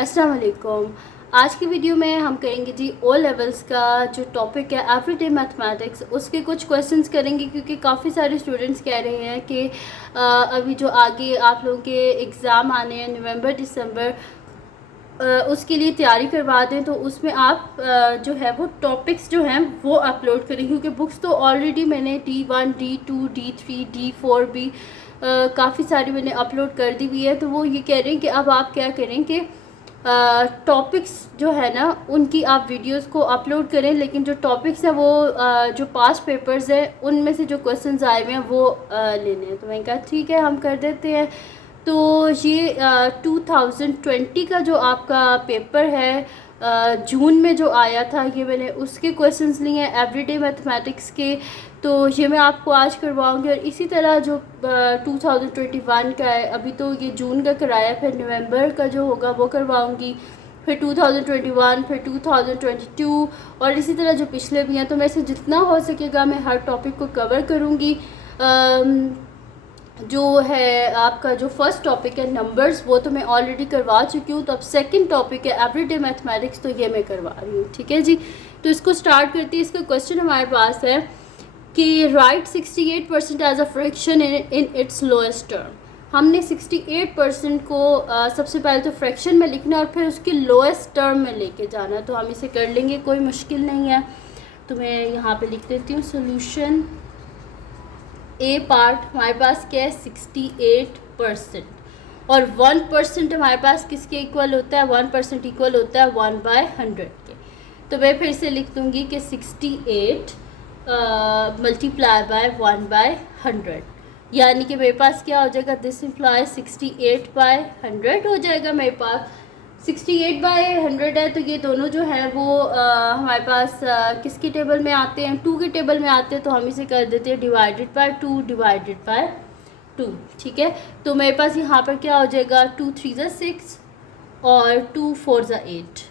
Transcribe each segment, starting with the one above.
अस्सलाम वालेकुम। आज की वीडियो में हम करेंगे जी ओ लेवल्स का जो टॉपिक है एवरीडे मैथमेटिक्स, उसके कुछ क्वेश्चंस करेंगे क्योंकि काफ़ी सारे स्टूडेंट्स कह रहे हैं कि अभी जो आगे आप लोगों के एग्ज़ाम आने हैं नवंबर दिसंबर, उसके लिए तैयारी करवा दें तो उसमें आप जो है वो टॉपिक्स जो हैं वो अपलोड करें, क्योंकि बुक्स तो ऑलरेडी मैंने D1 D2 D3 D4 भी काफ़ी सारी मैंने अपलोड कर दी हुई है। तो वो ये कह रहे हैं कि अब आप क्या करें कि टॉपिक्स जो है ना उनकी आप वीडियोस को अपलोड करें, लेकिन जो टॉपिक्स हैं वो जो पास्ट पेपर्स हैं उनमें से जो क्वेश्चंस आए हुए हैं वो लेने हैं। तो मैंने कहा ठीक है हम कर देते हैं। तो ये 2020 का जो आपका पेपर है जून में जो आया था, ये मैंने उसके क्वेश्चंस लिए हैं एवरीडे मैथमेटिक्स के। तो ये मैं आपको आज करवाऊंगी और इसी तरह जो 2021 का है, अभी तो ये जून का कराया, फिर नवंबर का जो होगा वो करवाऊंगी, फिर 2021, फिर 2022 और इसी तरह जो पिछले भी हैं। तो मैं से जितना हो सकेगा मैं हर टॉपिक को कवर करूँगी। जो है आपका जो फर्स्ट टॉपिक है नंबर्स, वो तो मैं ऑलरेडी करवा चुकी हूँ। तो अब सेकंड टॉपिक है एवरीडे मैथमेटिक्स, तो ये मैं करवा रही हूँ। ठीक है जी, तो इसको स्टार्ट करती है। इसका क्वेश्चन हमारे पास है कि right 68% as a fraction in its lowest term. हमने 68% को सबसे पहले तो फ्रैक्शन में लिखना और फिर उसकी लोएस्ट टर्म में लेके जाना। तो हम इसे कर लेंगे, कोई मुश्किल नहीं है। तो मैं यहाँ पे लिख देती हूँ सोल्यूशन। ए पार्ट हमारे पास क्या है 68%, और 1% हमारे पास किसके इक्वल होता है, 1% इक्वल होता है 1/100 के। तो मैं फिर से लिख दूँगी कि 68 मल्टीप्लाई बाय 1/100, यानी कि मेरे पास क्या हो जाएगा, दिस इम्प्लाइज 68/100 हो जाएगा। मेरे पास 68/100 है। तो ये दोनों जो है वो हमारे पास किसकी टेबल में आते हैं, 2 के टेबल में आते हैं। तो हम इसे कर देते हैं डिवाइडेड बाय 2 डिवाइडेड बाय 2। ठीक है, तो मेरे पास यहाँ पर क्या हो जाएगा, 2 3 ज़ा 6 और 2 4 ज़ा 8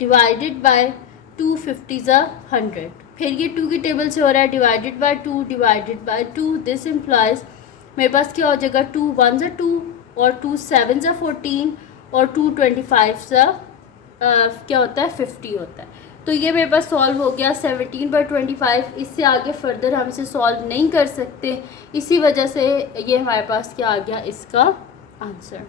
डिवाइडेड बाय 2 50 ज़ा 100। फिर ये 2 की टेबल से हो रहा है divided by 2 divided by 2। This implies मेरे पास क्या हो जाएगा, 2 1 ज़ा 2 और 2 7 ज़ा 14 और 2 25 सा क्या होता है 50 होता है। तो ये मेरे पास सॉल्व हो गया 17/25। इससे आगे फर्दर हम इसे सॉल्व नहीं कर सकते, इसी वजह से ये हमारे पास क्या आ गया इसका आंसर।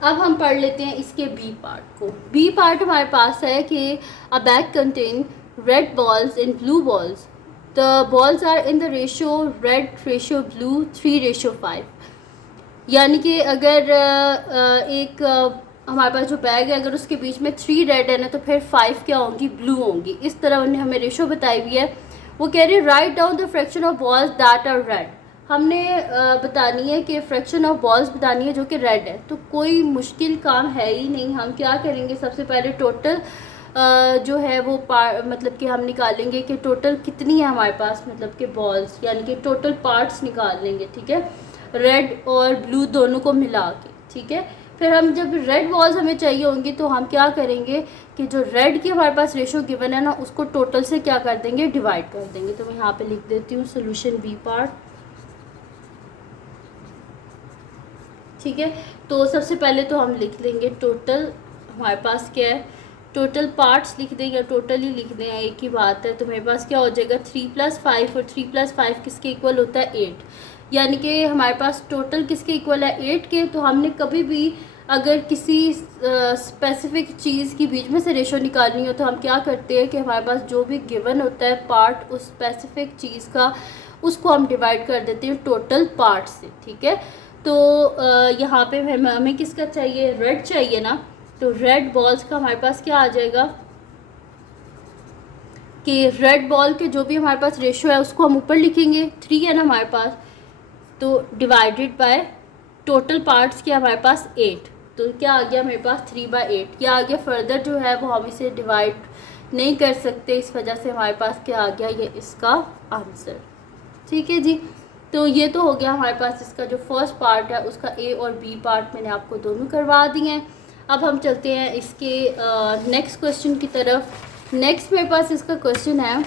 अब हम पढ़ लेते हैं इसके बी पार्ट को। बी पार्ट हमारे पास है कि a bag contain red balls in blue balls, the balls are in the ratio red ratio blue 3:5। यानी कि अगर एक हमारे पास जो बैग है, अगर उसके बीच में 3 रेड है ना, तो फिर 5 क्या होंगी, ब्लू होंगी। इस तरह उन्हें हमें रेशो बताई हुई है। वो कह रही है write down the fraction of balls that are red. हमने बतानी है कि फ्रैक्शन ऑफ बॉल्स बतानी है जो कि रेड है। तो कोई मुश्किल काम है ही नहीं। हम क्या करेंगे, सबसे पहले टोटल जो है वो मतलब कि हम निकालेंगे कि टोटल कितनी है हमारे पास, मतलब कि बॉल्स, यानी कि टोटल पार्ट्स निकाल लेंगे। ठीक है, रेड और ब्लू दोनों को मिला के। ठीक है, फिर हम जब रेड बॉल्स हमें चाहिए होंगी तो हम क्या करेंगे कि जो रेड की हमारे पास रेशो गिवन है ना, उसको टोटल से क्या कर देंगे, डिवाइड कर देंगे। तो मैं यहाँ पे लिख देती हूँ सोल्यूशन बी पार्ट। ठीक है, तो सबसे पहले तो हम लिख लेंगे टोटल हमारे पास क्या है, टोटल पार्ट्स लिख देंगे, टोटल ही लिख दें, एक ही बात है। तो मेरे पास क्या हो जाएगा 3 + 5 और 3 + 5 किसके इक्वल होता है 8, यानी कि हमारे पास टोटल किसके इक्वल है 8 के। तो हमने कभी भी अगर किसी स्पेसिफिक चीज़ की बीच में से रेशो निकालनी हो तो हम क्या करते हैं कि हमारे पास जो भी गिवन होता है पार्ट उस स्पेसिफिक चीज़ का, उसको हम डिवाइड कर देते हैं टोटल पार्ट से। ठीक है, तो यहाँ पे हमें किसका चाहिए, रेड चाहिए ना। तो रेड बॉल्स का हमारे पास क्या आ जाएगा कि रेड बॉल के जो भी हमारे पास रेशो है उसको हम ऊपर लिखेंगे, 3 है ना हमारे पास, तो डिवाइडेड बाय टोटल पार्ट्स के हमारे पास 8। तो क्या आ गया मेरे पास 3/8। या आगे फर्दर जो है वो हम इसे डिवाइड नहीं कर सकते, इस वजह से हमारे पास क्या आ गया, ये इसका आंसर। ठीक है जी, तो ये तो हो गया हमारे पास इसका जो फर्स्ट पार्ट है उसका ए और बी पार्ट मैंने आपको दोनों करवा दिए हैं। अब हम चलते हैं इसके नेक्स्ट क्वेश्चन की तरफ। नेक्स्ट मेरे पास इसका क्वेश्चन है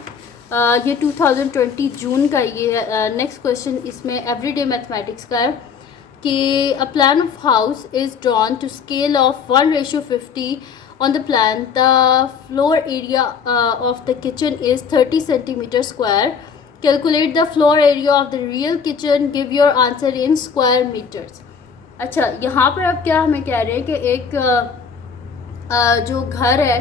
ये 2020 जून का ये नेक्स्ट क्वेश्चन इसमें एवरीडे मैथमेटिक्स का है कि a plan of house is drawn to scale of 1:50. On the plan, the floor area of the kitchen is 30 centimeter square. Calculate the floor area of the real kitchen. Give your answer in square meters. अच्छा, यहाँ पर अब क्या हमें कह रहे हैं कि एक जो घर है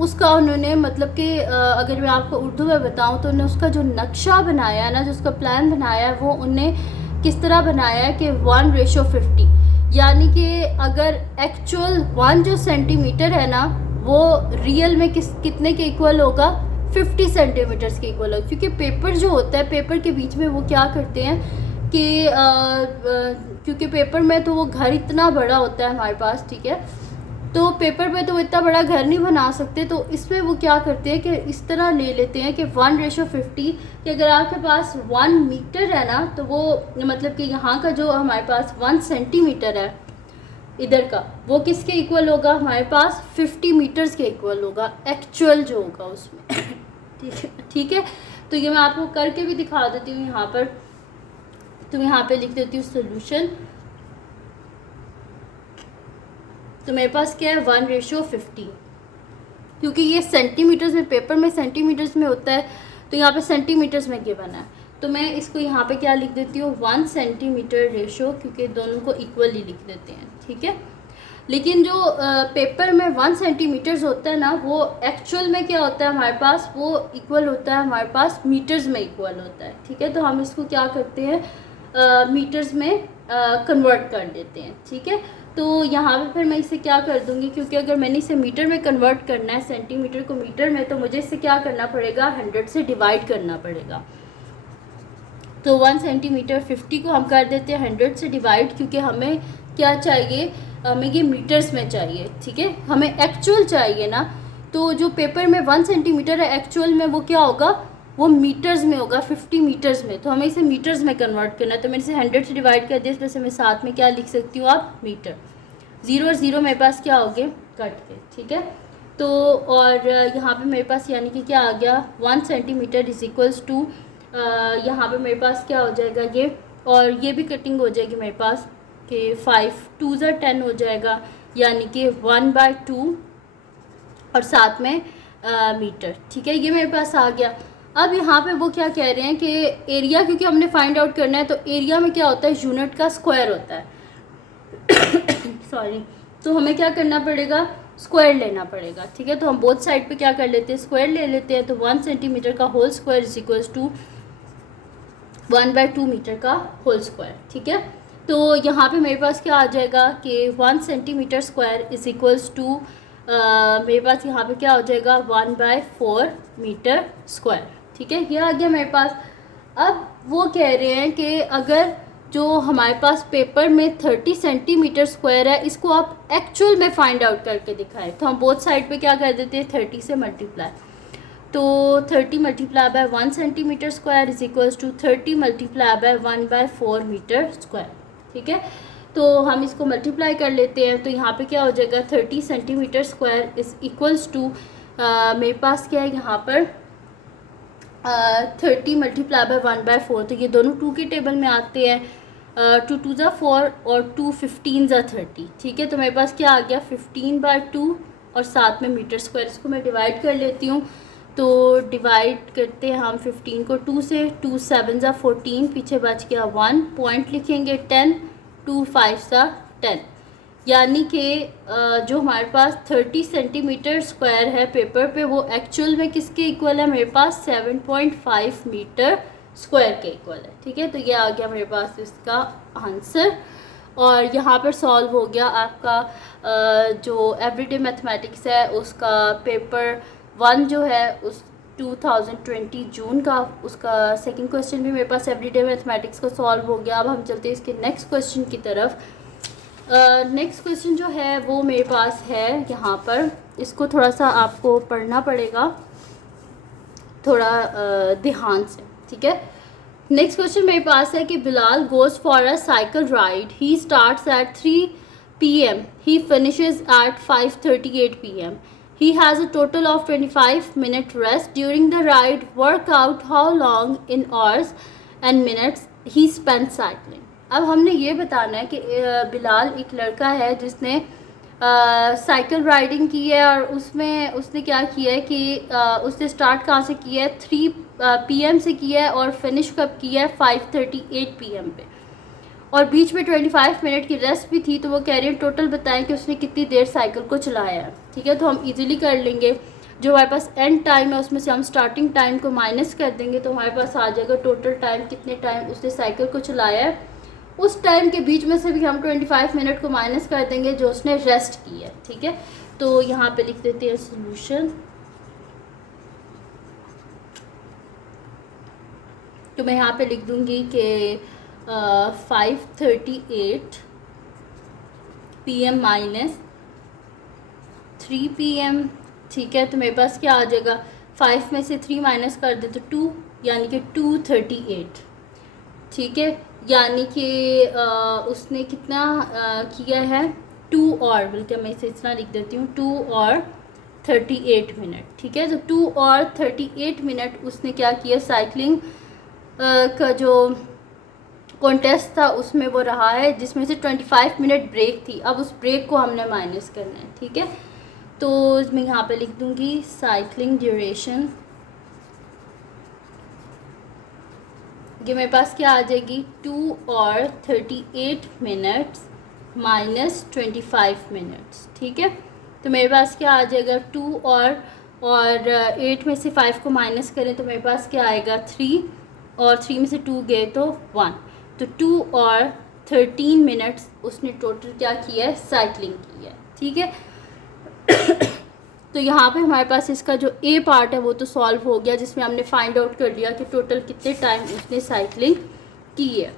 उसका उन्होंने मतलब कि अगर मैं आपको उर्दू में बताऊँ तो उन्होंने उसका जो नक्शा बनाया है ना, जो उसका प्लान बनाया है, वो उनने किस तरह बनाया है कि 1:50, यानी कि अगर एक्चुअल 1 जो सेंटीमीटर है ना वो रियल में कितने के इक्वल होगा, 50 सेंटीमीटर्स के इक्वल होगा। क्योंकि पेपर जो होता है, पेपर के बीच में वो क्या करते हैं कि क्योंकि पेपर में तो वो घर इतना बड़ा होता है हमारे पास, ठीक है, तो पेपर पे तो वो इतना बड़ा घर नहीं बना सकते, तो इसमें वो क्या करते हैं कि इस तरह ले लेते हैं कि 1:50 कि अगर आपके पास 1 मीटर है ना तो वो मतलब कि यहाँ का जो हमारे पास 1 सेंटीमीटर है इधर का, वो किसके इक्वल होगा, हमारे पास 50 मीटर्स के इक्वल होगा एक्चुअल जो होगा उसमें। ठीक है, तो ये मैं आपको करके भी दिखा देती हूँ यहाँ पर। तो यहाँ पे लिख देती हूँ सोल्यूशन। तो मेरे पास क्या है 1:50, क्योंकि ये सेंटीमीटर्स में, पेपर में सेंटीमीटर्स में होता है, तो यहाँ पे सेंटीमीटर्स में गिवन है, तो मैं इसको यहाँ पे क्या लिख देती हूँ 1 सेंटीमीटर रेशो, क्योंकि दोनों को इक्वली लिख देते हैं, ठीक है। लेकिन जो पेपर में 1 सेंटीमीटर्स होता है ना, वो एक्चुअल में क्या होता है हमारे पास, वो इक्वल होता है हमारे पास मीटर्स में इक्वल होता है, ठीक है। तो हम इसको क्या करते हैं मीटर्स में कन्वर्ट कर देते हैं, ठीक है। तो यहाँ पे फिर मैं इसे क्या कर दूँगी, क्योंकि अगर मैंने इसे मीटर में कन्वर्ट करना है, सेंटीमीटर को मीटर में, तो मुझे इसे क्या करना पड़ेगा, 100 से डिवाइड करना पड़ेगा। तो 1 सेंटीमीटर 50 को हम कर देते हैं 100 से डिवाइड, क्योंकि हमें क्या चाहिए, हमें ये मीटर्स में चाहिए, ठीक है, हमें एक्चुअल चाहिए ना। तो जो पेपर में 1 सेंटीमीटर है एक्चुअल में वो क्या होगा, वो मीटर्स में होगा, 50 मीटर्स में, तो हमें इसे मीटर्स में कन्वर्ट करना है। तो मैंने इसे 100 से डिवाइड कर दिया, इस वजह से मैं साथ में क्या लिख सकती हूँ आप, मीटर। 0 और 0 मेरे पास क्या हो गए, कट के, ठीक है। तो और यहाँ पे मेरे पास यानी कि क्या आ गया, 1 सेंटीमीटर इज इक्वल्स टू, यहाँ पे मेरे पास क्या हो जाएगा ये, और ये भी कटिंग हो जाएगी मेरे पास कि 5 2 10 हो जाएगा, यानी कि 1/2 और साथ में मीटर, ठीक है, ये मेरे पास आ गया। अब यहाँ पे वो क्या कह रहे हैं कि एरिया, क्योंकि हमने फाइंड आउट करना है, तो एरिया में क्या होता है, यूनिट का स्क्वायर होता है सॉरी, तो हमें क्या करना पड़ेगा, स्क्वायर लेना पड़ेगा, ठीक है। तो हम बोथ साइड पे क्या कर लेते हैं, स्क्वायर ले लेते हैं। तो 1 सेंटीमीटर का whole square is equals to 1/2 metre का होल स्क्वायर, ठीक है। तो यहाँ पे मेरे पास क्या आ जाएगा कि 1 centimetre square is equals to मेरे पास यहाँ पे क्या हो जाएगा 1/4 मीटर स्क्वायर, ठीक है, ये आ गया मेरे पास। अब वो कह रहे हैं कि अगर जो हमारे पास पेपर में 30 सेंटीमीटर स्क्वायर है, इसको आप एक्चुअल में फाइंड आउट करके दिखाएं, तो हम बोथ साइड पे क्या कर देते हैं 30 से मल्टीप्लाई। तो 30 multiply by 1 centimetre square is equals to 30 multiply by 1/4 metre square, ठीक है। तो हम इसको मल्टीप्लाई कर लेते हैं, तो यहाँ पे क्या हो जाएगा 30 centimetre square is equals to मेरे पास क्या है यहाँ पर 30 मल्टीप्लाई बाय 1/4, तो ये दोनों 2 के टेबल में आते हैं, 2 2 ज़ा 4 और 2 15 ज़ा 30, ठीक है। तो मेरे पास क्या आ गया 15/2 और साथ में मीटर स्क्वायर, इसको मैं डिवाइड कर लेती हूँ। तो डिवाइड करते हैं हम 15 को 2 से, 2 7 ज़ा 14, पीछे बच गया 1, पॉइंट लिखेंगे 10, 2 5 ज़ा 10, यानी कि जो हमारे पास 30 सेंटीमीटर स्क्वायर है पेपर पे, वो एक्चुअल में किसके इक्वल है, मेरे पास 7.5 मीटर स्क्वायर के इक्वल है, ठीक है। तो ये आ गया मेरे पास इसका आंसर, और यहाँ पर सॉल्व हो गया आपका जो एवरीडे मैथमेटिक्स है उसका पेपर 1 जो है उस 2020 जून का, उसका सेकंड क्वेश्चन भी मेरे पास एवरीडे मैथमेटिक्स का सॉल्व हो गया। अब हम चलते हैं इसके नेक्स्ट क्वेश्चन की तरफ। नेक्स्ट क्वेश्चन जो है वो मेरे पास है यहाँ पर, इसको थोड़ा सा आपको पढ़ना पड़ेगा थोड़ा ध्यान से, ठीक है। नेक्स्ट क्वेश्चन मेरे पास है कि Bilal goes for a cycle ride, he starts at 3 PM, he finishes at 5:38 PM, he has a total of 25-minute rest during the ride. Work out how long in hours and minutes he spent cycling. अब हमने ये बताना है कि बिलाल एक लड़का है जिसने साइकिल राइडिंग की है, और उसमें उसने क्या किया है कि उसने स्टार्ट कहाँ से किया है, 3 PM से किया है और फिनिश कब किया है, 5:38 PM पे, और बीच में 25 मिनट की रेस्ट भी थी। तो वो कह रही है टोटल बताएं कि उसने कितनी देर साइकिल को चलाया है। ठीक है, तो हम इजीली कर लेंगे। जो हमारे पास एंड टाइम है उसमें से हम स्टार्टिंग टाइम को माइनस कर देंगे, तो हमारे पास आ जाएगा टोटल टाइम, कितने टाइम उसने साइकिल को चलाया है। उस टाइम के बीच में से भी हम 25 मिनट को माइनस कर देंगे जो उसने रेस्ट की है। ठीक है, तो यहाँ पे लिख देते हैं सोल्यूशन। तो मैं यहाँ पे लिख दूँगी कि 5:38 PM माइनस 3 PM। ठीक है, तो मेरे पास क्या आ जाएगा, 5 में से 3 माइनस कर दे तो 2, यानी कि 2:38। ठीक है, यानी कि उसने कितना किया है, 2 और, बल्कि मैं इसे इतना लिख देती हूँ, 2 और 38 मिनट। ठीक है, तो 2 और 38 मिनट उसने क्या किया, साइकिलिंग का जो कॉन्टेस्ट था उसमें वो रहा है, जिसमें से 25 मिनट ब्रेक थी। अब उस ब्रेक को हमने माइनस करना है। ठीक है, तो मैं यहाँ पे लिख दूँगी साइकिलिंग ड्यूरेशन, ये मेरे पास क्या आ जाएगी, 2 और 38 मिनट्स माइनस 25 मिनट्स। ठीक है, तो मेरे पास क्या आ जाएगा, 2 और 8 में से 5 को माइनस करें तो मेरे पास क्या आएगा, 3, और 3 में से 2 गए तो 1, तो 2 और 13 मिनट्स उसने टोटल क्या किया है, साइकिलिंग की है। ठीक है, तो यहाँ पे हमारे पास इसका जो ए पार्ट है वो तो सॉल्व हो गया, जिसमें हमने फाइंड आउट कर लिया कि टोटल कितने टाइम उसने साइकिलिंग की है।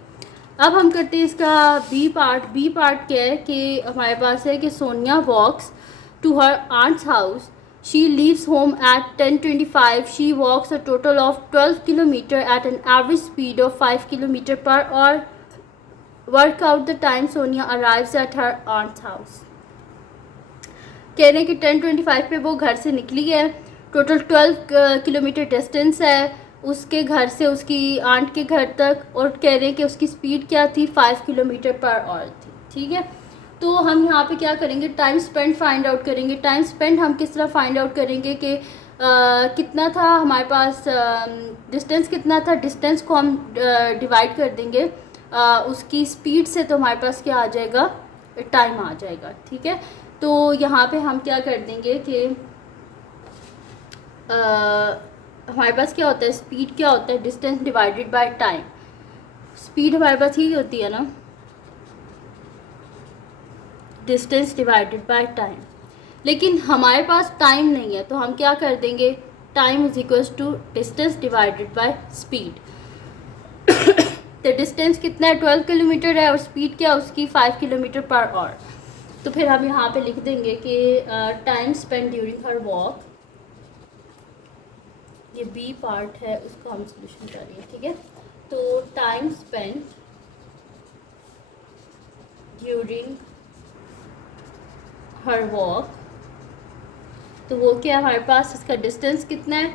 अब हम करते हैं इसका बी पार्ट। बी पार्ट क्या है कि हमारे पास है कि Sonia walks to her aunt's house, she leaves home at 10:25, she walks a total of 12 kilometre at an average speed of 5 kilometre per hour, work out the time Sonia arrives at her aunt's house. कह रहे हैं कि 10:25 पे वो घर से निकली है, टोटल 12 किलोमीटर डिस्टेंस है उसके घर से उसकी आंट के घर तक, और कह रहे हैं कि उसकी स्पीड क्या थी, 5 किलोमीटर पर आवर थी। ठीक है, तो हम यहाँ पे क्या करेंगे, टाइम स्पेंड फाइंड आउट करेंगे। टाइम स्पेंड हम किस तरह फाइंड आउट करेंगे कि कितना था हमारे पास, डिस्टेंस कितना था, डिस्टेंस को हम डिवाइड कर देंगे उसकी स्पीड से, तो हमारे पास क्या आ जाएगा, टाइम आ जाएगा। ठीक है, तो यहाँ पे हम क्या कर देंगे कि हमारे पास क्या होता है, स्पीड क्या होता है, distance divided by time. Speed हमारे पास ही होती है ना, डिस्टेंस डिवाइडेड बाय टाइम, लेकिन हमारे पास टाइम नहीं है, तो हम क्या कर देंगे, time is equals to distance divided by speed. तो डिस्टेंस कितना है, 12 किलोमीटर है, और स्पीड क्या उसकी 5 किलोमीटर पर आवर। तो फिर हम यहाँ पे लिख देंगे कि time spend during her walk, ये बी पार्ट है उसको हम सोल्यूशन करेंगे। ठीक है, तो time spend during her walk, तो वो क्या है हमारे पास, इसका डिस्टेंस कितना है,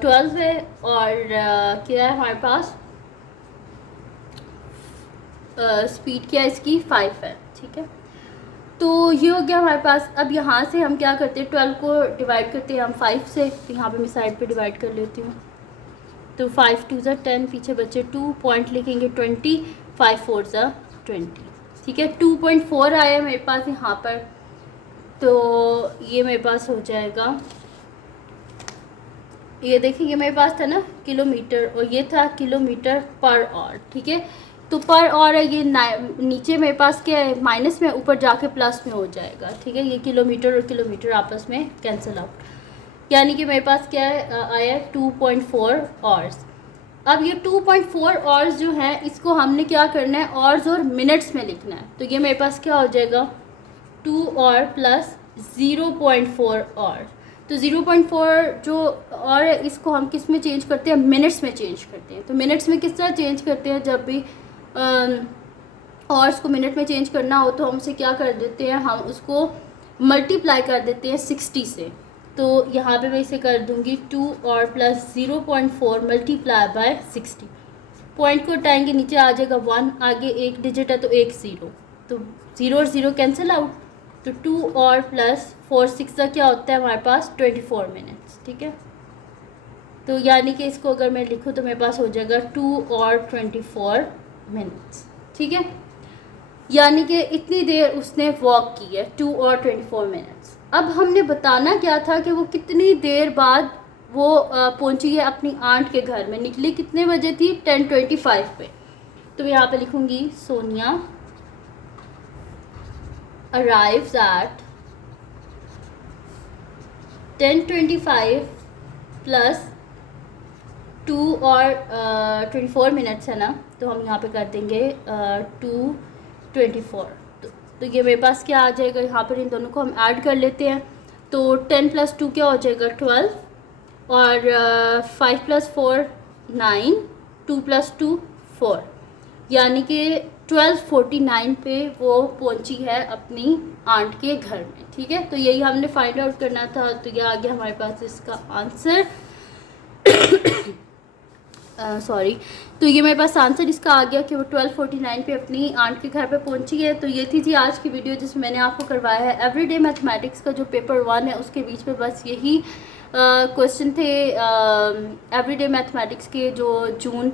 12 है, और क्या है हमारे पास, स्पीड क्या है इसकी, 5 है। ठीक है, तो ये हो गया हमारे पास। अब यहाँ से हम क्या करते हैं, 12 को डिवाइड करते हैं हम 5 से, तो यहाँ पे मैं साइड पे डिवाइड कर लेती हूँ। तो 5 2 ज़ा 10, पीछे बच्चे 2 पॉइंट लिखेंगे 20, 5 4 ज़ा 20। ठीक है, 2.4 आया मेरे पास यहाँ पर, तो ये मेरे पास हो जाएगा, ये देखिए ये मेरे पास था ना किलोमीटर, और ये था किलोमीटर पर आवर। ठीक है, तो पर आवर है, ये नीचे मेरे पास क्या है, माइनस में, ऊपर जाके प्लस में हो जाएगा। ठीक है, ये किलोमीटर और किलोमीटर आपस में कैंसिल आउट, यानी कि मेरे पास क्या है आया 2.4 आवर्स। अब ये 2.4 आवर्स जो हैं इसको हमने क्या करना है, आवर्स और मिनट्स में लिखना है। तो ये मेरे पास क्या हो जाएगा, 2 और प्लस 0.4 आवर्स। तो 0.4 जो और है इसको हम किस में चेंज करते हैं, मिनट्स में चेंज करते हैं। तो मिनट्स में किस तरह चेंज करते हैं, जब भी आवर्स को मिनट में चेंज करना हो तो हम उसे क्या कर देते हैं, हम उसको मल्टीप्लाई कर देते हैं 60 से। तो यहाँ पे मैं इसे कर दूँगी 2 और प्लस 0.4 मल्टीप्लाई बाय 60। पॉइंट को हटाएंगे, नीचे आ जाएगा 1, आगे एक डिजिट है तो एक 0, तो 0 और 0 कैंसिल आउट, तो 2 और प्लस 4 6 का क्या होता है हमारे पास 24 मिनट्स, ठीक है। तो यानी कि इसको अगर मैं लिखूँ तो मेरे पास हो जाएगा 2 और 24 मिनट्स, ठीक है। यानी कि इतनी देर उसने वॉक की है, 2 और 24 मिनट्स। अब हमने बताना क्या था कि वो कितनी देर बाद वो पहुंची है अपनी आंट के घर में। निकली कितने बजे थी? 10:25 पे। तो मैं यहाँ पे लिखूँगी सोनिया अराइव्स एट 10:25 प्लस 2 और 24 मिनट्स है ना, तो हम यहाँ पे कर देंगे 2:24। तो ये मेरे पास क्या आ जाएगा, यहाँ पर इन दोनों को हम ऐड कर लेते हैं। तो 10 + 2 क्या हो जाएगा 12, और 5 + 4 9, 2 + 2 4, यानी कि 12:49 पे वो पहुंची है अपनी आंट के घर में, ठीक है। तो यही हमने फाइंड आउट करना था। तो ये आ गया हमारे पास इसका आंसर। सॉरी, तो ये मेरे पास आंसर इसका आ गया कि वो 12:49 पे अपनी आंट के घर पे पहुंची है। तो ये थी जी आज की वीडियो जिसमें मैंने आपको करवाया है एवरीडे मैथमेटिक्स का जो पेपर 1 है उसके बीच में बस यही क्वेश्चन थे। एवरीडे मैथमेटिक्स के जो जून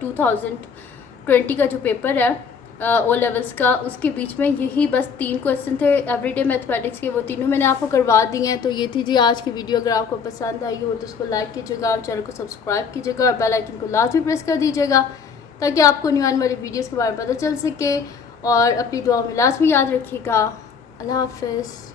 2020 का जो पेपर है ओ लेवल्स का, उसके बीच में यही बस 3 क्वेश्चन थे एवरीडे मैथमेटिक्स के, वो तीनों मैंने आपको करवा दिए हैं। तो ये थी जी आज की वीडियो। अगर आपको पसंद आई हो तो उसको लाइक कीजिएगा और चैनल को सब्सक्राइब कीजिएगा और बेल आइकन को लाजमी प्रेस कर दीजिएगा ताकि आपको न्यू आने वाली वीडियोज़ के बारे में पता चल सके। और अपनी दुआ में लाजमी याद रखिएगा। अल्लाह हाफिज़।